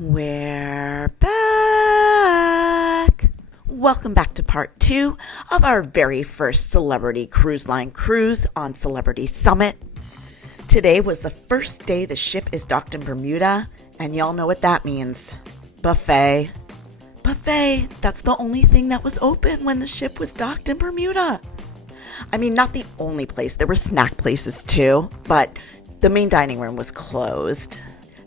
We're back! Welcome back to part 2 of our very first Celebrity Cruise Line cruise on Celebrity Summit. Today was the first day the ship is docked in Bermuda, and y'all know what that means. Buffet. Buffet, that's the only thing that was open when the ship was docked in Bermuda. I mean, not the only place. There were snack places too, but the main dining room was closed.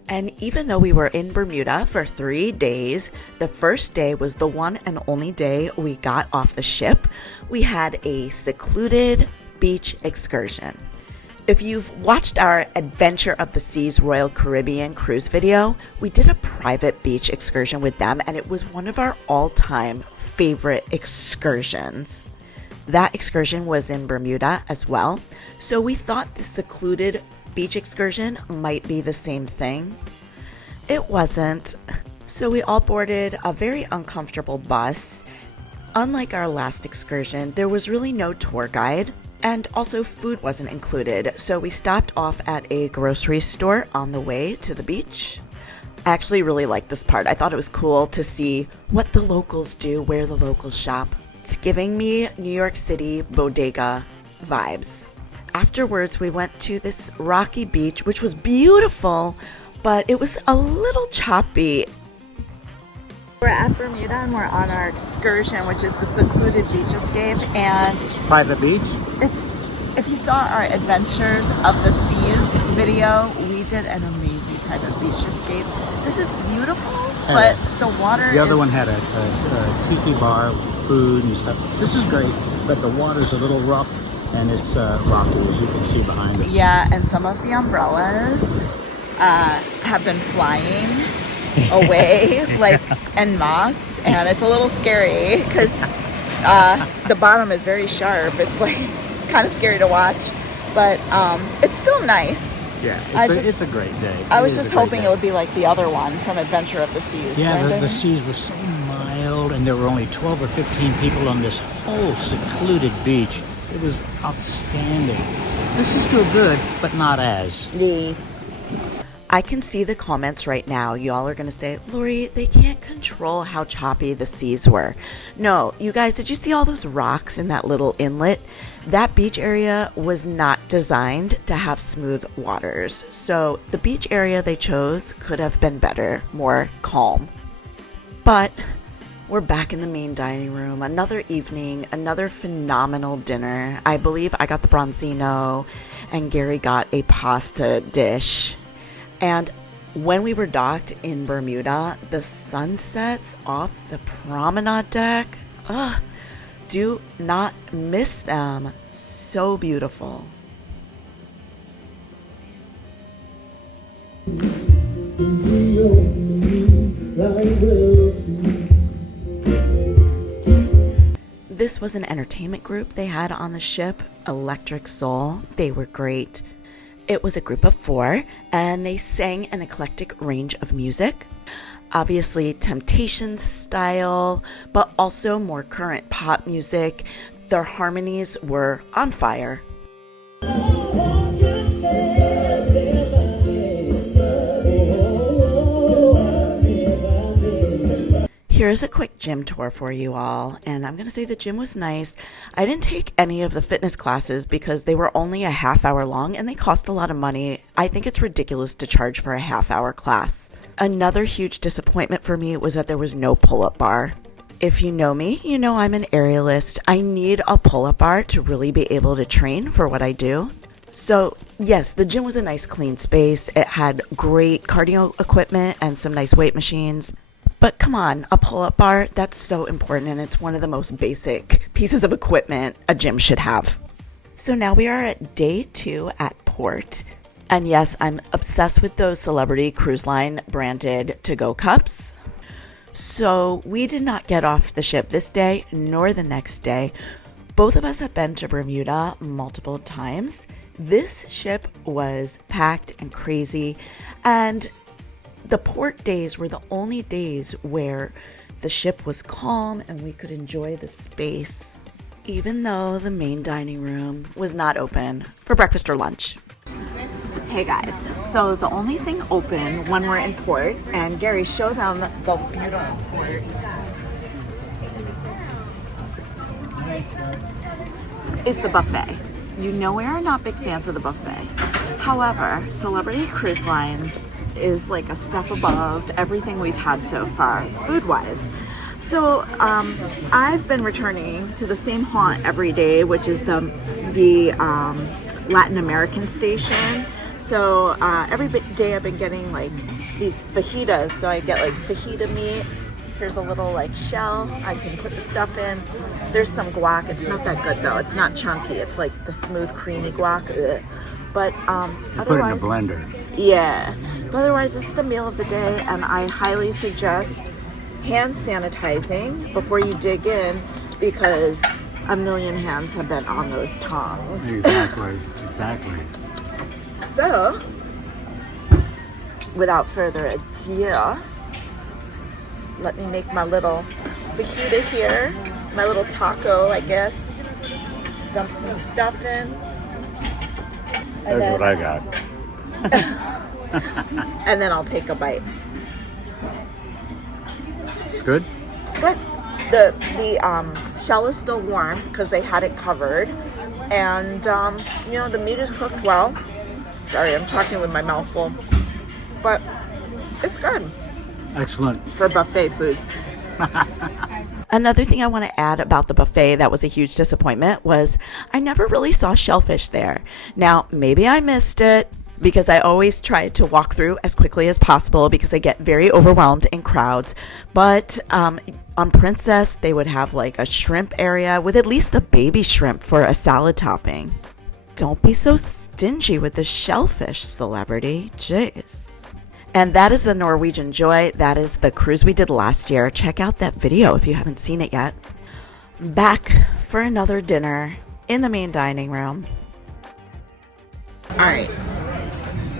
And even though we were in Bermuda for 3 days, the first day was the one and only day we got off the ship. We had a secluded beach excursion. If you've watched our Adventure of the Seas Royal Caribbean cruise video, we did a private beach excursion with them, and it was one of our all-time favorite excursions. That excursion was in Bermuda as well, so we thought the secluded beach excursion might be the same thing. It wasn't. So we all boarded a very uncomfortable bus. Unlike our last excursion, there was really no tour guide, and also food wasn't included. So we stopped off at a grocery store on the way to the beach. I actually really liked this part. I thought it was cool to see what the locals do, where the locals shop. It's giving me New York City bodega vibes. Afterwards, we went to this rocky beach, which was beautiful, but it was a little choppy. We're at Bermuda and we're on our excursion, which is the secluded beach escape. And private beach? If you saw our Adventures of the Seas video, we did an amazing private beach escape. This is beautiful, but the water The other one had a tiki bar, food and stuff. This is great, but the water's a little rough. And it's rocky, as you can see behind us. Yeah, and some of the umbrellas have been flying away, like en masse, and it's a little scary because the bottom is very sharp. It's kind of scary to watch, but it's still nice. Yeah, it's a great day. I was just hoping it would be like the other one from Adventure of the Seas. Yeah, the seas were so mild, and there were only 12 or 15 people on this whole secluded beach. It was outstanding. This is still good, but not as. I can see the comments right now. Y'all are going to say, Lori, they can't control how choppy the seas were. No, you guys, did you see all those rocks in that little inlet? That beach area was not designed to have smooth waters. So the beach area they chose could have been better, more calm. But we're back in the main dining room. Another evening, another phenomenal dinner. I believe I got the bronzino and Gary got a pasta dish. And when we were docked in Bermuda, the sunsets off the promenade deck, do not miss them. So beautiful. This was an entertainment group they had on the ship, Electric Soul. They were great. It was a group of 4, and they sang an eclectic range of music. Obviously, Temptations style, but also more current pop music. Their harmonies were on fire. Here's a quick gym tour for you all, and I'm going to say the gym was nice. I didn't take any of the fitness classes because they were only a half hour long and they cost a lot of money. I think it's ridiculous to charge for a half-hour class. Another huge disappointment for me was that there was no pull-up bar. If you know me, you know I'm an aerialist. I need a pull-up bar to really be able to train for what I do. So yes, the gym was a nice clean space. It had great cardio equipment and some nice weight machines. But come on, a pull-up bar, that's so important, and it's one of the most basic pieces of equipment a gym should have. So now we are at day 2 at port. And yes, I'm obsessed with those Celebrity Cruise Line branded to-go cups. So we did not get off the ship this day, nor the next day. Both of us have been to Bermuda multiple times. This ship was packed and crazy, and the port days were the only days where the ship was calm and we could enjoy the space, even though the main dining room was not open for breakfast or lunch. Hey guys, so the only thing open when we're in port, and Gary, show them the Bermuda port, is the buffet. You know we are not big fans of the buffet. However, Celebrity Cruise Lines is like a step above everything we've had so far, food-wise. So I've been returning to the same haunt every day, which is the Latin American station. So every day I've been getting like these fajitas. So I get like fajita meat. Here's a little like shell. I can put the stuff in. There's some guac. It's not that good though. It's not chunky. It's like the smooth, creamy guac. Ugh. But you put it in a blender. Yeah. But otherwise, this is the meal of the day, and I highly suggest hand sanitizing before you dig in, because a million hands have been on those tongs. Exactly. So, without further ado, let me make my little fajita here, my little taco, I guess. Dump some stuff in. There's what I got. And then I'll take a bite. Good? It's good. The shell is still warm because they had it covered. And, the meat is cooked well. Sorry, I'm talking with my mouth full. But it's good. Excellent. For buffet food. Another thing I want to add about the buffet that was a huge disappointment was I never really saw shellfish there. Now, maybe I missed it because I always try to walk through as quickly as possible because I get very overwhelmed in crowds. But on Princess, they would have like a shrimp area with at least the baby shrimp for a salad topping. Don't be so stingy with the shellfish, Celebrity. Jeez. And that is the Norwegian Joy. That is the cruise we did last year. Check out that video if you haven't seen it yet. Back for another dinner in the main dining room. All right.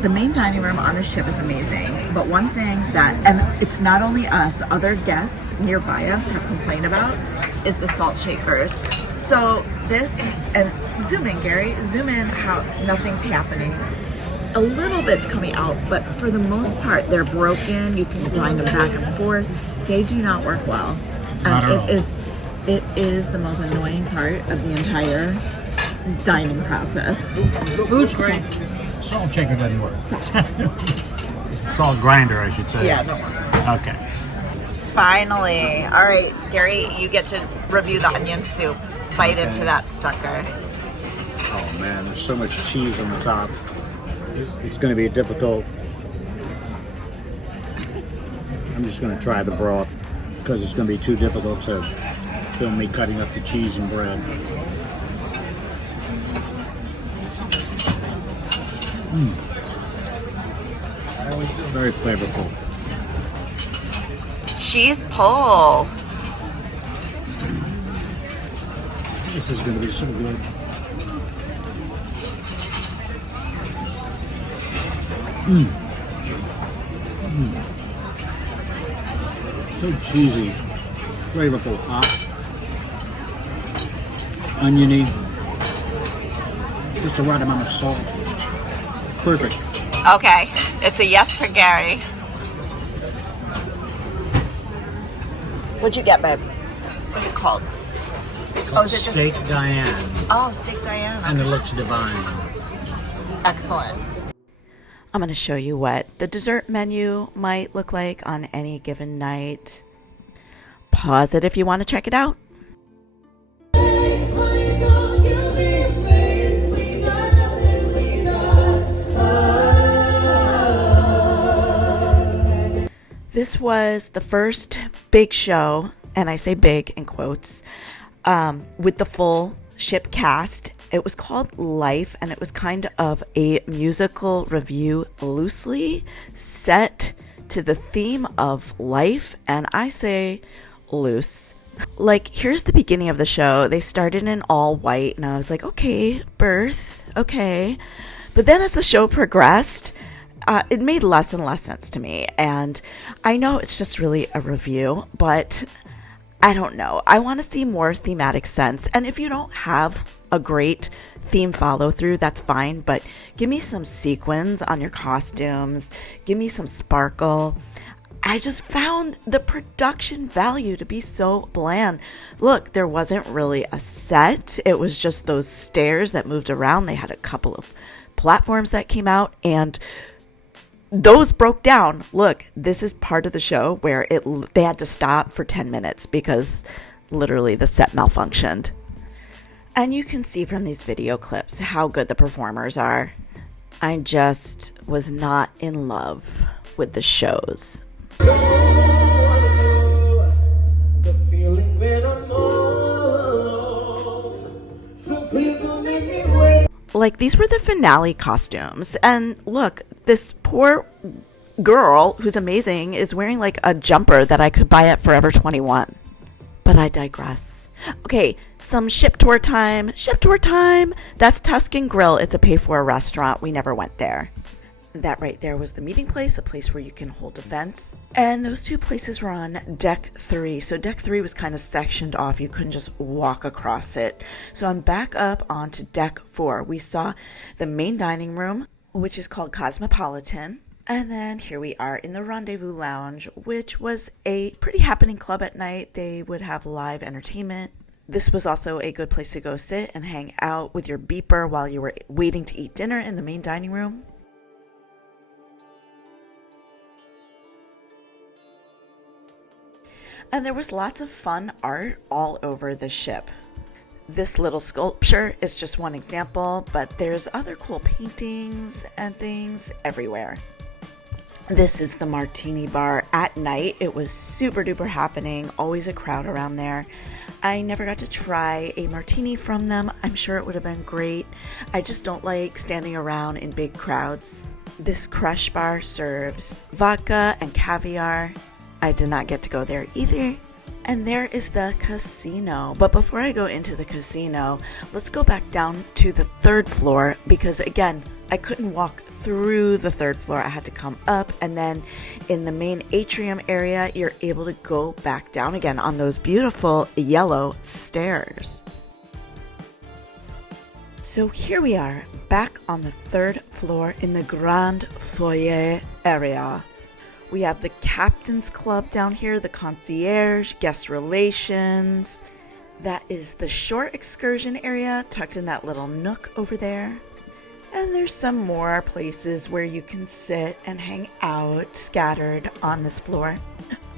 The main dining room on the ship is amazing. But one thing that, and it's not only us, other guests nearby us have complained about, is the salt shakers. So this, and zoom in, Gary, zoom in how nothing's happening. A little bit's coming out, but for the most part, they're broken. You can wind them back and forth. They do not work well. And it is the most annoying part of the entire dining process. Food's great. Salt shaker doesn't work. Salt grinder, I should say. Yeah, it don't work. Okay. Finally. All right, Gary, you get to review the onion soup. Bite into that sucker. Oh man, there's so much cheese on the top. It's going to be difficult. I'm just going to try the broth because it's going to be too difficult to film me cutting up the cheese and bread. Very flavorful. Cheese pull. This is going to be so good. So cheesy, flavorful, hot, oniony, just the right amount of salt. Perfect. Okay, it's a yes for Gary. What'd you get, babe? What's it called? Oh, is it just Steak Diane, Oh, steak Diane. and it looks divine. Excellent. I'm going to show you what the dessert menu might look like on any given night. Pause it if you want to check it out. This was the first big show, and I say big in quotes, with the full ship cast. It was called Life, and it was kind of a musical review loosely set to the theme of life, and I say loose. Like, here's the beginning of the show. They started in all white, and I was like, okay, birth, okay. But then as the show progressed, it made less and less sense to me. And I know it's just really a review, but I don't know. I want to see more thematic sense. And if you don't have a great theme follow through, that's fine. But give me some sequins on your costumes. Give me some sparkle. I just found the production value to be so bland. Look, there wasn't really a set. It was just those stairs that moved around. They had a couple of platforms that came out, and those broke down. Look, this is part of the show where they had to stop for 10 minutes because literally the set malfunctioned. And you can see from these video clips how good the performers are. I just was not in love with the shows. The feeling when I'm all alone. So please don't make me wait. Like, these were the finale costumes. And look, this poor girl who's amazing is wearing like a jumper that I could buy at Forever 21. But I digress. Okay, some ship tour time. Ship tour time. That's Tuscan Grill. It's a pay-for restaurant. We never went there. That right there was the meeting place, a place where you can hold events. And those two places were on deck 3. So deck 3 was kind of sectioned off. You couldn't just walk across it. So I'm back up onto deck 4. We saw the main dining room, which is called Cosmopolitan. And then here we are in the Rendezvous Lounge, which was a pretty happening club at night. They would have live entertainment. This was also a good place to go sit and hang out with your beeper while you were waiting to eat dinner in the main dining room. And there was lots of fun art all over the ship. This little sculpture is just one example, but there's other cool paintings and things everywhere. This is the Martini Bar at night. It was super duper happening, always a crowd around there. I never got to try a martini from them. I'm sure it would have been great. I just don't like standing around in big crowds. This Crush Bar serves vodka and caviar. I did not get to go there either. And there is the casino. But before I go into the casino, let's go back down to the 3rd floor because, again, I couldn't walk through the 3rd floor. I had to come up, and then in the main atrium area, you're able to go back down again on those beautiful yellow stairs. So here we are, back on the 3rd floor in the Grand Foyer area. We have the Captain's Club down here, the Concierge, Guest Relations. That is the short excursion area tucked in that little nook over there. And there's some more places where you can sit and hang out scattered on this floor.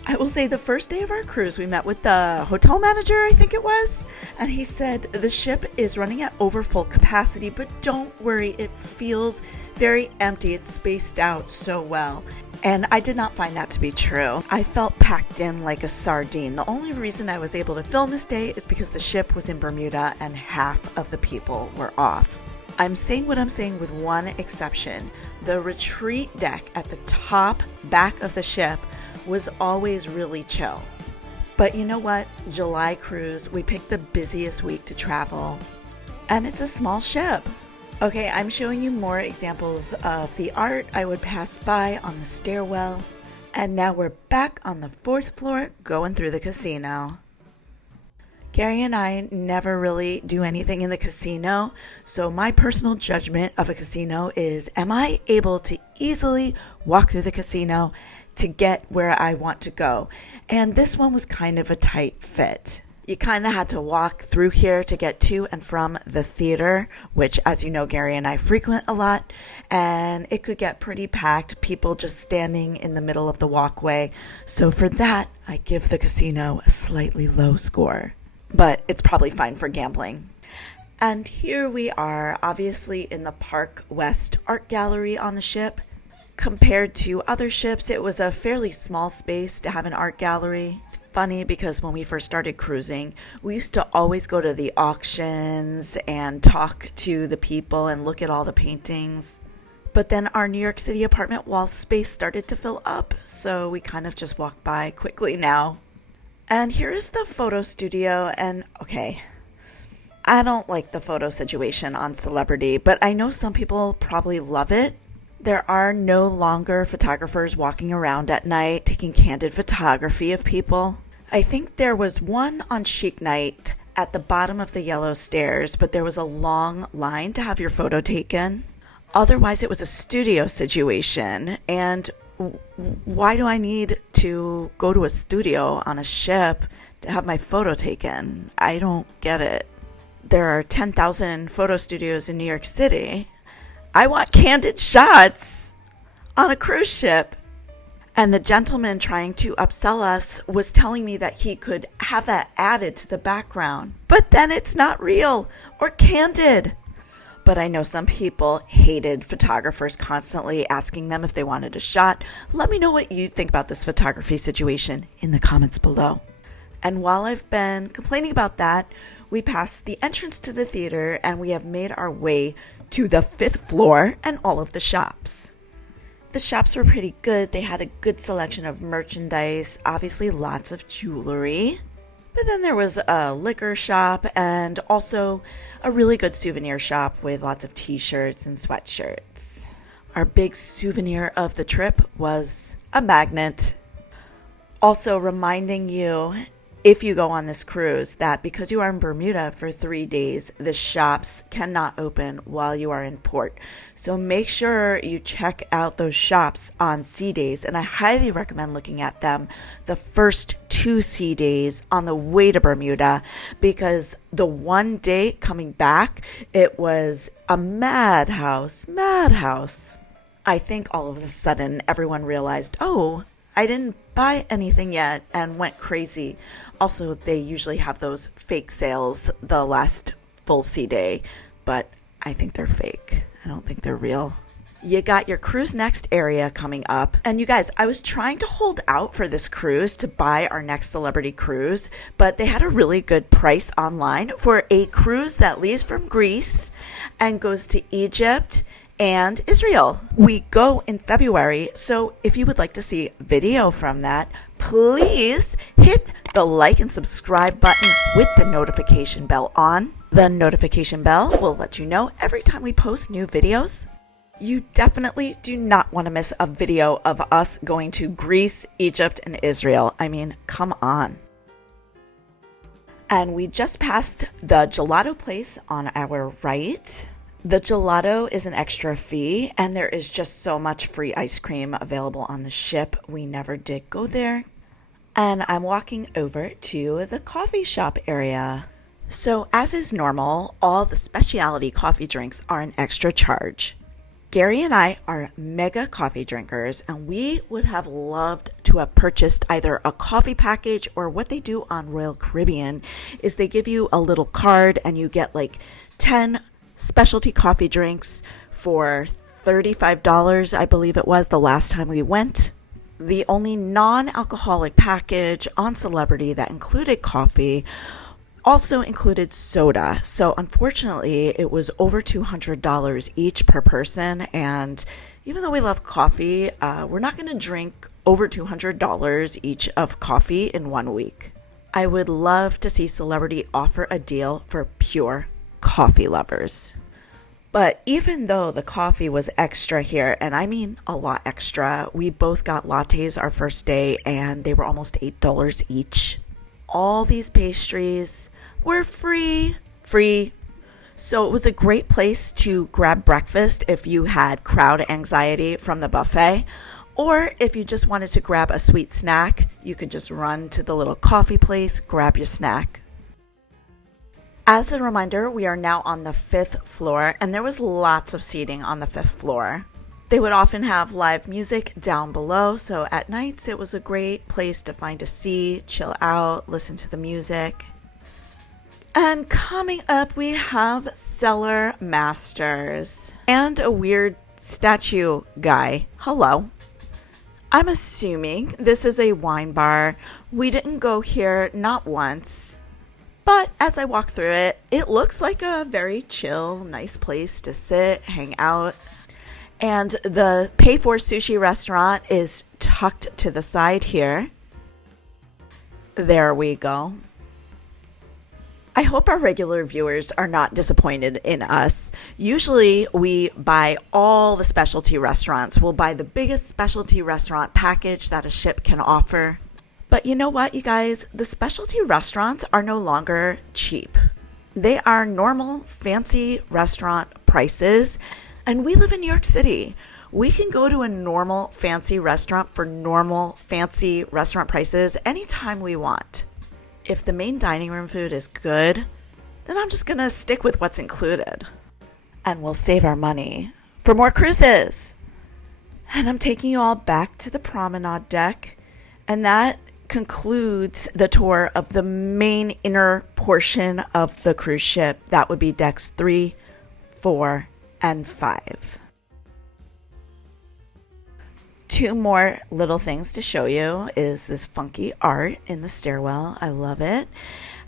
I will say the first day of our cruise, we met with the hotel manager, I think it was, and he said the ship is running at over full capacity, but don't worry, it feels very empty. It's spaced out so well. And I did not find that to be true. I felt packed in like a sardine. The only reason I was able to film this day is because the ship was in Bermuda and half of the people were off. I'm saying what I'm saying with one exception. The retreat deck at the top back of the ship was always really chill. But you know what? July cruise, we picked the busiest week to travel. And it's a small ship. Okay, I'm showing you more examples of the art I would pass by on the stairwell. And now we're back on the 4th floor going through the casino. Gary and I never really do anything in the casino, so my personal judgment of a casino is, am I able to easily walk through the casino to get where I want to go? And this one was kind of a tight fit. You kind of had to walk through here to get to and from the theater, which, as you know, Gary and I frequent a lot, and it could get pretty packed, people just standing in the middle of the walkway. So for that, I give the casino a slightly low score, but it's probably fine for gambling. And here we are, obviously in the Park West Art Gallery on the ship. Compared to other ships, it was a fairly small space to have an art gallery. Funny because when we first started cruising, we used to always go to the auctions and talk to the people and look at all the paintings. But then our New York City apartment wall space started to fill up, so we kind of just walk by quickly now. And here is the photo studio, and okay, I don't like the photo situation on Celebrity, but I know some people probably love it. There are no longer photographers walking around at night taking candid photography of people. I think there was one on Chic Night at the bottom of the yellow stairs, but there was a long line to have your photo taken. Otherwise, it was a studio situation. And why do I need to go to a studio on a ship to have my photo taken? I don't get it. There are 10,000 photo studios in New York City. I want candid shots on a cruise ship. And the gentleman trying to upsell us was telling me that he could have that added to the background. But then it's not real or candid. But I know some people hated photographers constantly asking them if they wanted a shot. Let me know what you think about this photography situation in the comments below. And while I've been complaining about that, we passed the entrance to the theater and we have made our way to the 5th floor and all of the shops. The shops were pretty good. They had a good selection of merchandise, obviously lots of jewelry. But then there was a liquor shop and also a really good souvenir shop with lots of t-shirts and sweatshirts. Our big souvenir of the trip was a magnet. Also reminding you, if you go on this cruise, that because you are in Bermuda for 3 days, the shops cannot open while you are in port. So make sure you check out those shops on sea days, and I highly recommend looking at them the first 2 sea days on the way to Bermuda, because the one day coming back, it was a madhouse. I think all of a sudden everyone realized, oh, I didn't buy anything yet, and went crazy. Also, they usually have those fake sales the last full sea day, but I think they're fake. I don't think they're real. You got your Cruise Next area coming up. And you guys, I was trying to hold out for this cruise to buy our next celebrity cruise, but they had a really good price online for a cruise that leaves from Greece and goes to Egypt and Israel. We go in February, so if you would like to see video from that, please hit the like and subscribe button with the notification bell on. The notification bell will let you know every time we post new videos. You definitely do not want to miss a video of us going to Greece, Egypt, and Israel. I mean, come on. And we just passed the gelato place on our right. The gelato is an extra fee, and there is just so much free ice cream available on the ship. We never did go there. And I'm walking over to the coffee shop area. So as is normal, all the specialty coffee drinks are an extra charge. Gary and I are mega coffee drinkers, and we would have loved to have purchased either a coffee package, or what they do on Royal Caribbean is they give you a little card and you get like 10 specialty coffee drinks for $35, I believe it was the last time we went. The only non-alcoholic package on Celebrity that included coffee also included soda. So unfortunately, it was over $200 each per person. And even though we love coffee, we're not going to drink over $200 each of coffee in 1 week. I would love to see Celebrity offer a deal for pure coffee lovers. But even though the coffee was extra here, and I mean a lot extra, we both got lattes our first day and they were almost $8 each. All these pastries were free. So it was a great place to grab breakfast if you had crowd anxiety from the buffet, or if you just wanted to grab a sweet snack, you could just run to the little coffee place, grab your snack. As a reminder, we are now on the 5th floor, and there was lots of seating on the 5th floor. They would often have live music down below, so at nights it was a great place to find a seat, chill out, listen to the music. And coming up, we have Cellar Masters and a weird statue guy. Hello. I'm assuming this is a wine bar. We didn't go here, not once. But as I walk through it, it looks like a very chill, nice place to sit, hang out. And the pay-for sushi restaurant is tucked to the side here. There we go. I hope our regular viewers are not disappointed in us. Usually we buy all the specialty restaurants. We'll buy the biggest specialty restaurant package that a ship can offer. But you know what, you guys? The specialty restaurants are no longer cheap. They are normal, fancy restaurant prices, and we live in New York City. We can go to a normal, fancy restaurant for normal, fancy restaurant prices anytime we want. If the main dining room food is good, then I'm just going to stick with what's included. And we'll save our money for more cruises. And I'm taking you all back to the promenade deck, and that concludes the tour of the main inner portion of the cruise ship. That would be decks 3, 4, and 5. 2 more little things to show you is this funky art in the stairwell. I love it.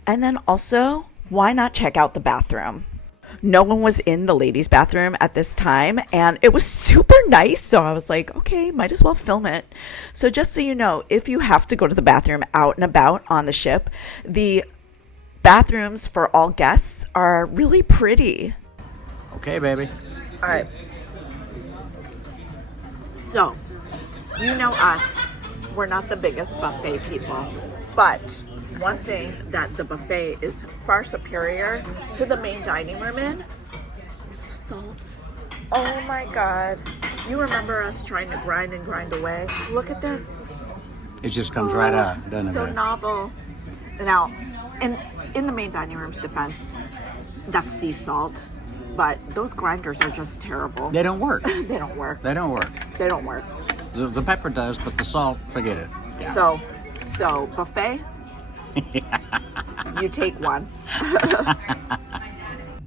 And then also, why not check out the bathroom? No one was in the ladies' bathroom at this time, and it was super nice. So I was like, okay, might as well film it. So just so you know, if you have to go to the bathroom out and about on the ship, the bathrooms for all guests are really pretty. Okay, baby. All right. So, you know us. We're not the biggest buffet people, but one thing that the buffet is far superior to the main dining room in is the salt. Oh my God. You remember us trying to grind and grind away? Look at this. It just comes right out, doesn't So it? novel. Now, in the main dining room's defense, that's sea salt, but those grinders are just terrible. They don't work. They don't work. They don't work. They don't work. The pepper does, but the salt, forget it. Yeah. So buffet, you take one.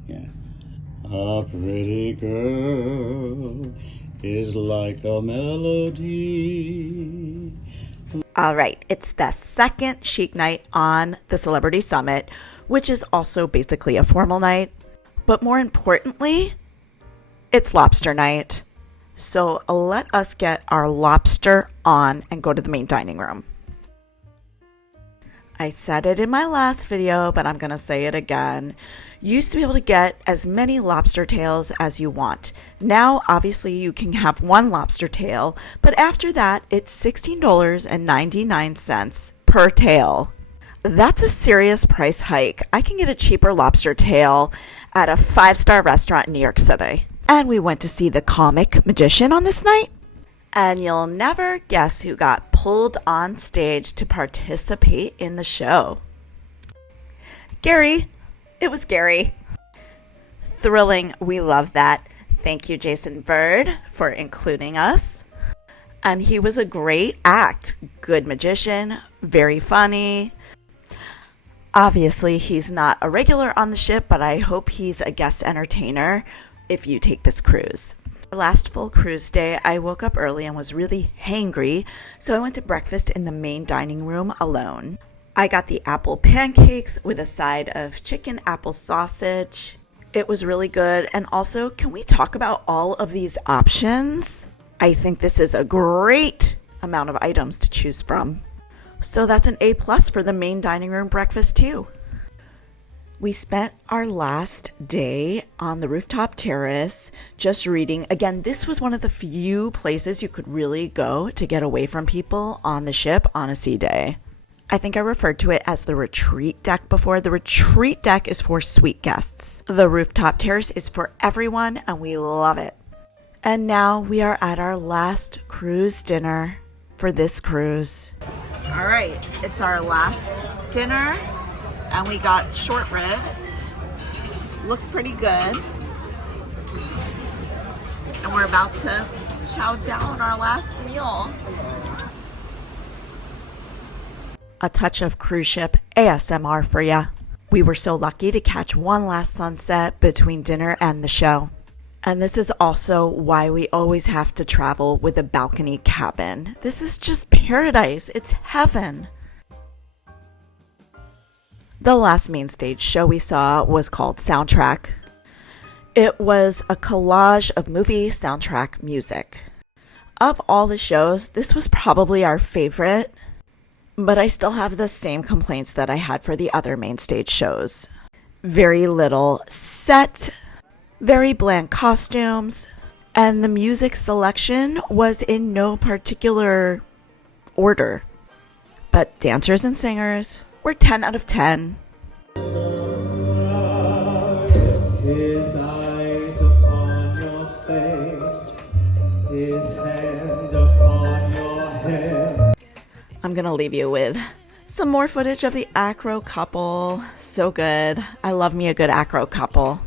Yeah. A pretty girl is like a melody. All right, it's the second chic night on the Celebrity Summit, which is also basically a formal night. But more importantly, it's lobster night. So let us get our lobster on and go to the main dining room. I said it in my last video, but I'm going to say it again. You used to be able to get as many lobster tails as you want. Now, obviously, you can have one lobster tail, but after that, it's $16.99 per tail. That's a serious price hike. I can get a cheaper lobster tail at a 5-star restaurant in New York City. And we went to see the comic magician on this night. And you'll never guess who got pulled on stage to participate in the show. Gary. It was Gary. Thrilling. We love that. Thank you, Jason Bird, for including us. And he was a great act. Good magician. Very funny. Obviously, he's not a regular on the ship, but I hope he's a guest entertainer if you take this cruise. Last full cruise day, I woke up early and was really hangry, so I went to breakfast in the main dining room alone. I got the apple pancakes with a side of chicken apple sausage. It was really good. And also, can we talk about all of these options? I think this is a great amount of items to choose from. So that's an A+ for the main dining room breakfast too. We spent our last day on the rooftop terrace just reading. Again, this was one of the few places you could really go to get away from people on the ship on a sea day. I think I referred to it as the retreat deck before. The retreat deck is for suite guests. The rooftop terrace is for everyone, and we love it. And now we are at our last cruise dinner for this cruise. All right, it's our last dinner. And we got short ribs. Looks pretty good. And we're about to chow down our last meal. A touch of cruise ship ASMR for ya. We were so lucky to catch one last sunset between dinner and the show. And this is also why we always have to travel with a balcony cabin. This is just paradise. It's heaven. The last main stage show we saw was called Soundtrack. It was a collage of movie soundtrack music. Of all the shows, this was probably our favorite, but I still have the same complaints that I had for the other main stage shows. Very little set, very bland costumes, and the music selection was in no particular order. But dancers and singers were 10 out of 10. His eyes upon your face, his hand upon your head. I'm going to leave you with some more footage of the acro couple. So good. I love me a good acro couple.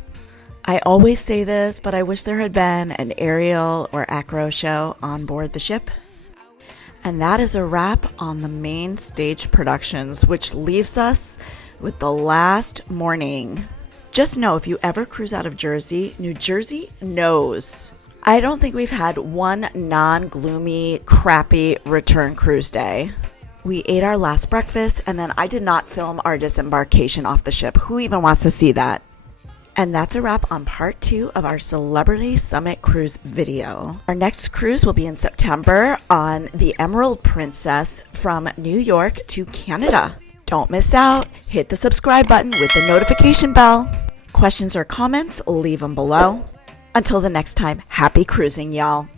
I always say this, but I wish there had been an aerial or acro show on board the ship. And that is a wrap on the main stage productions, which leaves us with the last morning. Just know if you ever cruise out of Jersey, New Jersey knows. I don't think we've had one non-gloomy, crappy return cruise day. We ate our last breakfast, and then I did not film our disembarkation off the ship. Who even wants to see that? And that's a wrap on part 2 of our Celebrity Summit Cruise video. Our next cruise will be in September on the Emerald Princess from New York to Canada. Don't miss out. Hit the subscribe button with the notification bell. Questions or comments, leave them below. Until the next time, happy cruising, y'all.